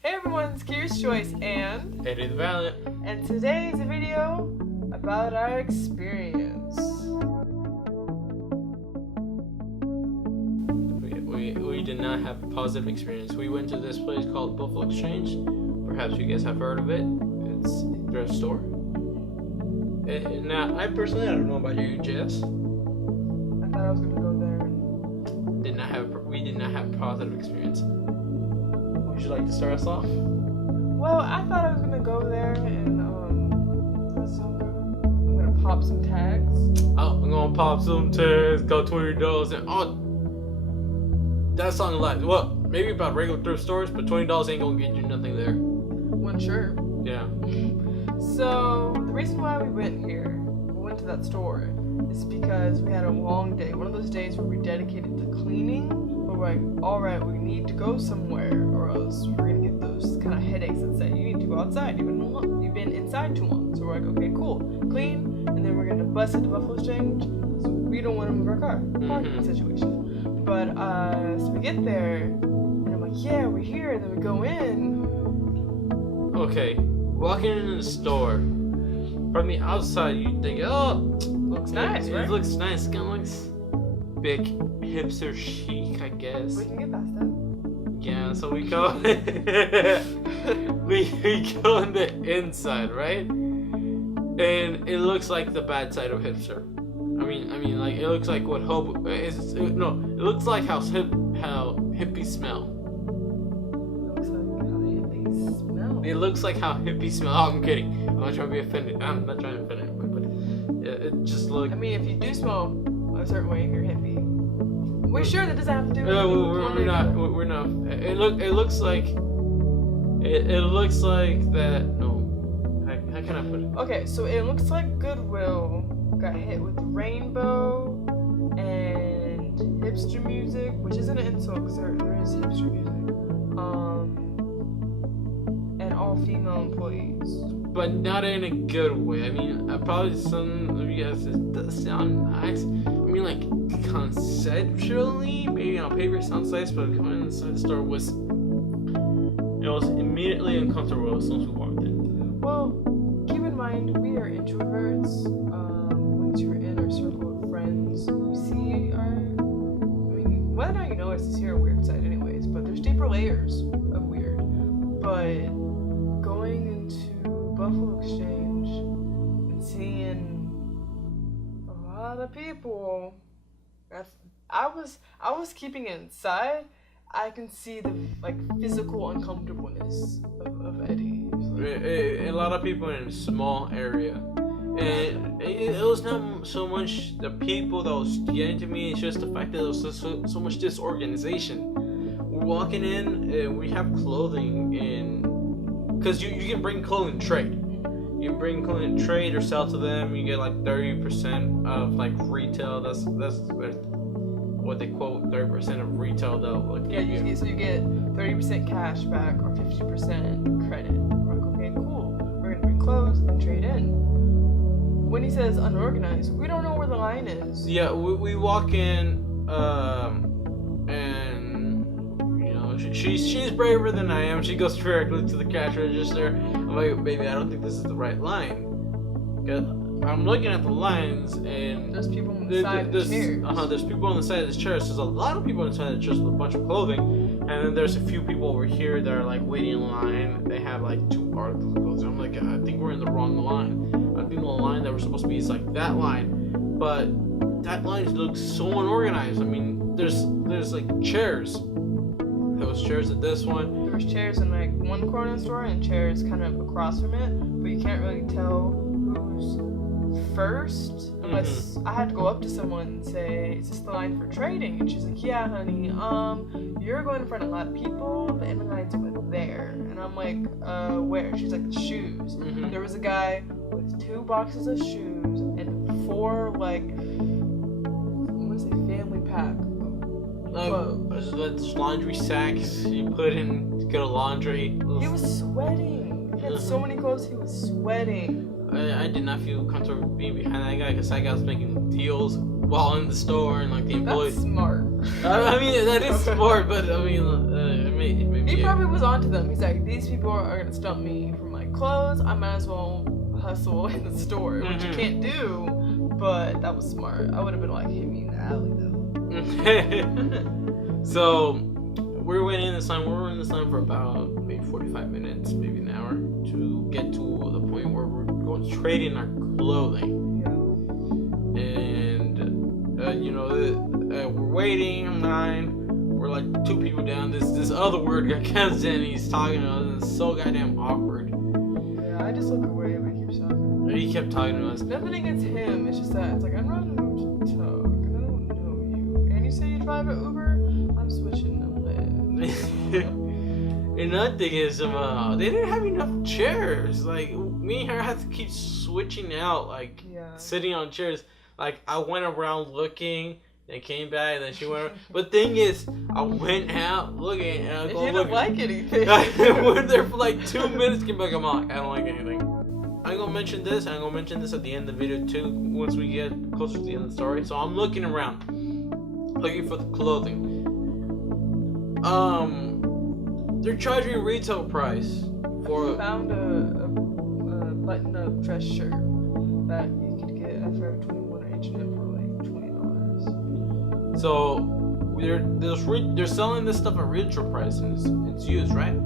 Hey everyone, it's Kira's Choice and Eddie the Valiant. And today is a video about our experience. We did not have a positive experience. We went to this place called Buffalo Exchange. Perhaps you guys have heard of it. It's a thrift store. Now, I don't know about you, Jess. I thought I was gonna go there. We did not have a positive experience. Would you like to start us off? Well, I thought I was gonna go there and I'm gonna pop some tags. Oh, I'm gonna pop some tags, got $20 and that song a lot. Well, maybe about regular thrift stores, but $20 ain't gonna get you nothing there. Well, sure. Yeah. So the reason why we went to that store, is because we had a long day. One of those days where we dedicated to cleaning, but we're like, all right, we need to go somewhere, or else we're gonna get those kind of headaches that say you need to go outside. You've been inside too long. So we're like, okay, cool, clean, and then we're gonna bus at the Buffalo Exchange. So we don't want to move our car. Parking situation. But so we get there, and I'm like, yeah, we're here. And then we go in. Okay, walking into the store. From the outside, you think, oh, looks nice, right? It looks nice. It kind of looks big, hipster chic, I guess. We can get past that. Yeah, so we go, we go on the inside, right? And it looks like the bad side of hipster. I mean, like it looks like what hobo is. No, it looks like how hippies smell. It looks like how hippies smell. Oh, I'm kidding. I'm not trying to be offended. I'm not trying to offend anyone, but yeah, it just looks. I mean, if you do smell a certain way, you're hippie. We're sure that doesn't have to do with we're not. We're not. It looks like that. No, how can I put it? Okay, so it looks like Goodwill got hit with rainbow and hipster music, which isn't an insult because there is hipster music. And all female employees. But not in a good way. I mean, probably some of you guys, it does sound nice. I mean, like, conceptually, maybe on paper it sounds nice, but coming inside the store was immediately uncomfortable as soon as we walked in. Well, keep in mind, we are introverts. Once you're in our circle of friends, you see whether or not you know us is here on Weird Side anyways, but there's deeper layers of weird. But going into Buffalo Exchange and seeing a lot of people, I was keeping it inside. I can see the physical uncomfortableness of Eddie. A lot of people in a small area, and it was not so much the people that was getting to me. It's just the fact that there was so much disorganization. We're walking in, and we have clothing in. Because you can bring clothing trade. You can bring clothing trade or sell to them. You get like 30% of like retail. That's what they quote, 30% of retail though. Yeah, so you get 30% cash back or 50% credit. We're like, okay, cool. We're gonna bring clothes and trade in. When he says unorganized, we don't know where the line is. Yeah, we walk in, and She's braver than I am. She goes directly to the cash register. I'm like, baby, I don't think this is the right line. I'm looking at the lines, and there's people on the side of the chairs. There's people on the side of the chairs. There's a lot of people on the side of the chairs with a bunch of clothing, and then there's a few people over here that are like waiting in line. They have like 2 articles of clothing. I'm like, I think we're in the wrong line. I think the line that we're supposed to be is like that line, but that line looks so unorganized. I mean, there's like chairs. There was chairs at this one. There was chairs in like one corner of the store and chairs kind of across from it, but you can't really tell who's first unless I had to go up to someone and say, is this the line for trading? And she's like, yeah, honey, you're going in front of a lot of people, the end line's over there. And I'm like, where? She's like, the shoes. There was a guy with 2 boxes of shoes and 4 family pack. There's laundry sacks you put in to go to laundry. He was sweating. He had so many clothes, he was sweating. I did not feel comfortable being behind that guy because that guy was making deals while in the store and like the employees. That's smart. I mean, that is smart, but I mean, maybe he probably was onto them. He's like, these people are gonna stump me for my clothes. I might as well hustle in the store, which you can't do. But that was smart. I would have been like, hit me in the alley though. So we're waiting in this line. We're in this line for about maybe 45 minutes, maybe an hour, to get to the point where we're going to trade in our clothing. Yeah. And you know, we're waiting in line. We're like 2 people down. This other weird guy comes in. And he's talking to us. And it's so goddamn awkward. Yeah, I just look away, but he keeps talking. He kept talking to us. Nothing against him. It's just that it's like I'm not in the mood to talk, and I don't know you. And you say you drive an Uber, I'm switching the lane. Another thing is, they didn't have enough chairs. Like me and her had to keep switching out, like sitting on chairs. Like I went around looking, then came back, and then she went. But thing is, I went out looking, and I go you didn't like anything. I went there for like 2 minutes. Came back, I'm like, I don't like anything. I'm gonna mention this, and I'm gonna mention this at the end of the video too, once we get closer to the end of the story. So I'm looking around, looking for the clothing. They're charging retail price for. I found a button-up dress shirt that you could get at Forever 21 or H&M for like $20. So they're selling this stuff at retail price, and it's used, right?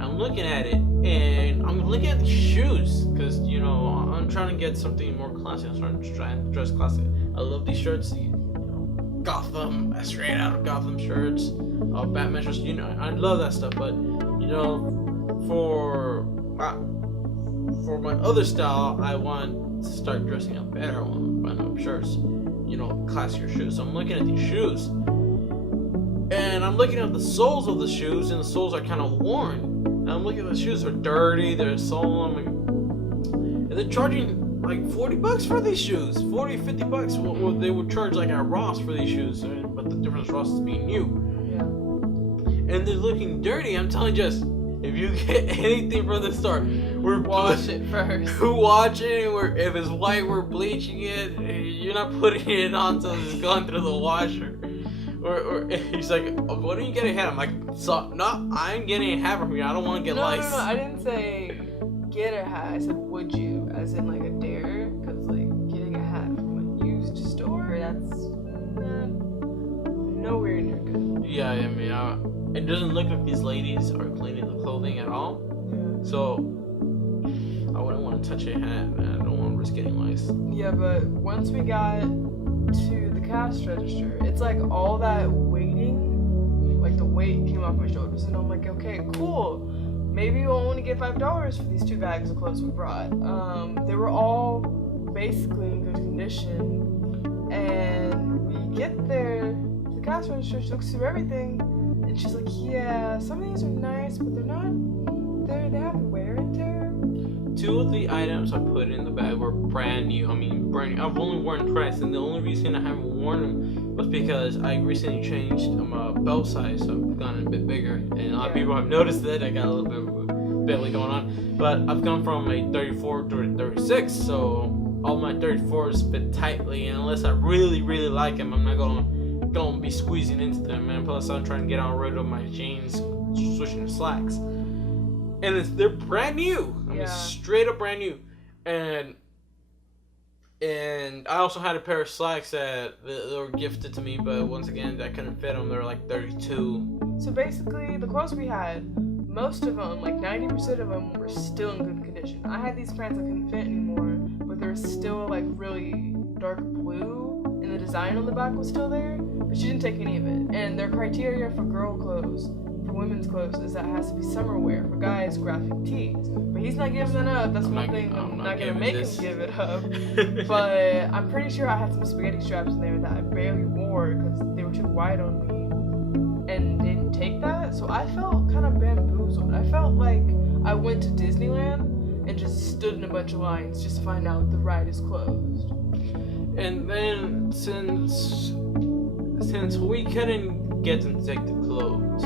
I'm looking at it, and I'm looking at the shoes, because, you know, I'm trying to get something more classy. I'm trying to dress classy. I love these shirts, you know, Gotham, straight out of Gotham shirts, Batman shirts, you know, I love that stuff, but, you know, for my other style, I want to start dressing up better. I want to find up shirts, you know, classier shoes. So I'm looking at these shoes, and I'm looking at the soles of the shoes, and the soles are kind of worn. And I'm looking at the shoes, they're dirty, they're sold, and they're charging like $40 for these shoes. $40-$50 what they would charge like at Ross for these shoes, but the difference Ross is being new. Yeah. And they're looking dirty. I'm telling you, just if you get anything from the store, we're wash it first. We're watching it. If it's white, we're bleaching it. You're not putting it on until it's gone through the washer. Or he's like, oh, why don't you get a hat? I'm like, so, no, I'm getting a hat from you. I don't want to get lice. No, I didn't say get a hat. I said, would you? As in, like, a dare? Because, like, getting a hat from a used store, that's nowhere near good. Yeah, I mean, it doesn't look like these ladies are cleaning the clothing at all. Yeah. So, I wouldn't want to touch a hat, and I don't want to risk getting lice. Yeah, but once we got to the cash register, it's like all that waiting, like the weight came off my shoulders, and I'm like, okay, cool, maybe we'll only get $5 for these 2 bags of clothes we brought. They were all basically in good condition, and we get there, the cash register, she looks through everything, and she's like, yeah, some of these are nice, but they have wear and tear. 2 of the items I put in the bag were brand new. I mean, brand new. I've only worn press, and the only reason I haven't worn them was because I recently changed my belt size, so I've gotten a bit bigger. And a lot of people have noticed that I got a little bit of a belly going on. But I've gone from a 34 to a 36, so all my 34s fit tightly. And unless I really, really like them, I'm not going to be squeezing into them. And plus, I'm trying to get rid of my jeans, switching to slacks. And they're brand new. I mean, straight up brand new. And I also had a pair of slacks that were gifted to me, but once again, I couldn't fit them. They were like 32. So basically, the clothes we had, most of them, like 90% of them, were still in good condition. I had these pants that couldn't fit anymore, but they're still like really dark blue, and the design on the back was still there, but she didn't take any of it. And their criteria for girl clothes, for women's clothes, is that it has to be summer wear. For guys, graphic tees. But he's not giving that up. That's one thing I'm not gonna make him give it up. But I'm pretty sure I had some spaghetti straps in there that I barely wore because they were too wide on me, and they didn't take that. So I felt kind of bamboozled. I felt like I went to Disneyland and just stood in a bunch of lines just to find out the ride is closed. And then since we couldn't get them to take the clothes,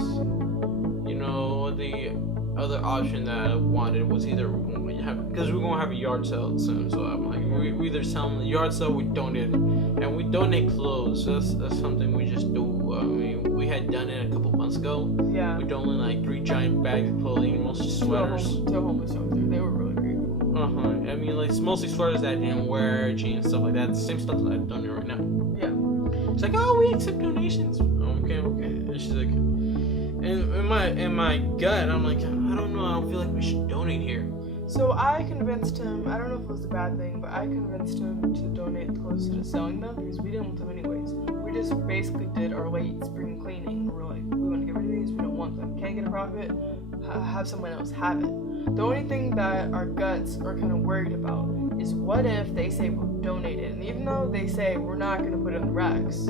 you know, the other option that I wanted was either because we're gonna have a yard sale soon, so I'm like, we either sell them the yard sale, we donate them, and we donate clothes. That's something we just do. I mean, we had done it a couple months ago. Yeah. We donated like 3 giant bags of clothing, mostly sweaters. To a homeless shelter. They were really great. I mean, like, it's mostly sweaters that I didn't wear, jeans, stuff like that. The same stuff that I've done right now. Yeah. It's like, oh, we accept donations. Okay. And she's like, and in my gut, I'm like, I don't know. I don't feel like we should donate here. So I convinced him, I don't know if it was a bad thing, but I convinced him to donate the clothes to selling them because we didn't want them anyways. We just basically did our late spring cleaning. We're like, we want to get rid of these, we don't want them. Can't get a profit, have someone else have it. The only thing that our guts are kind of worried about is what if they say we'll donate it, and even though they say we're not going to put it in the racks,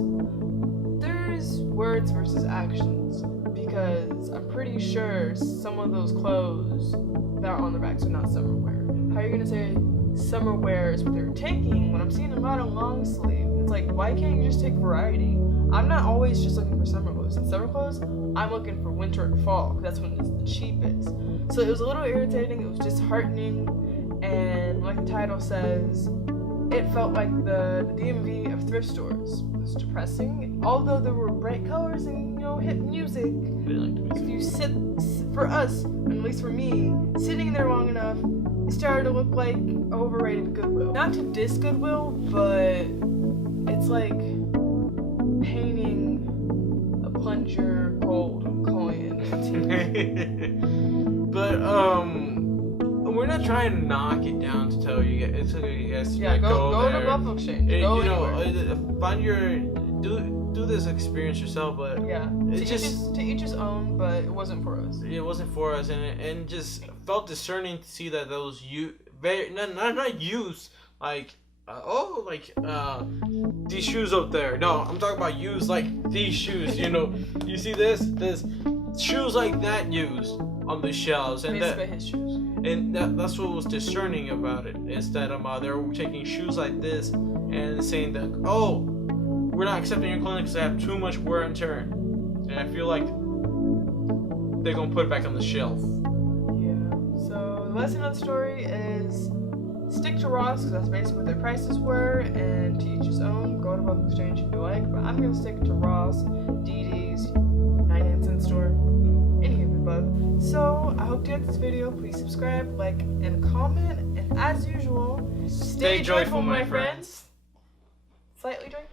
there's words versus actions, because I'm pretty sure some of those clothes that are on the racks are not summer wear. How are you gonna say summer wear is what they're taking when I'm seeing a lot of long sleeve? It's like, why can't you just take variety? I'm not always just looking for summer clothes. In summer clothes, I'm looking for winter and fall. That's when it's the cheapest. So it was a little irritating. It was disheartening, and like the title says, it felt like the DMV of thrift stores. It was depressing. Although there were bright colors and hit music. If you sit, for us, and at least for me, sitting there long enough, it started to look like overrated Goodwill. Not to diss Goodwill, but it's like painting a plunger gold coin. But we're not trying to knock it down to tell you guys. It's okay, you guys. Yeah, go to Buffalo Exchange. Find your do this experience yourself, but yeah, to each his own. But it wasn't for us. It wasn't for us, and just felt discerning to see that those not used like these shoes up there. No, I'm talking about used like these shoes. You see this shoes like that used on the shelves, and basically his shoes. And that's what was discerning about it, is that they were taking shoes like this and saying that, oh, we're not accepting your clothing because they have too much wear and tear. And I feel like they're going to put it back on the shelf. Yeah. So the lesson of the story is stick to Ross, because that's basically what their prices were, and to each his own. Go to Buffalo Exchange if you like, but I'm going to stick to Ross, DD's, 99-cent store, any of the above. So I hope you liked this video. Please subscribe, like, and comment. And as usual, stay joyful, my friends. Slightly joyful.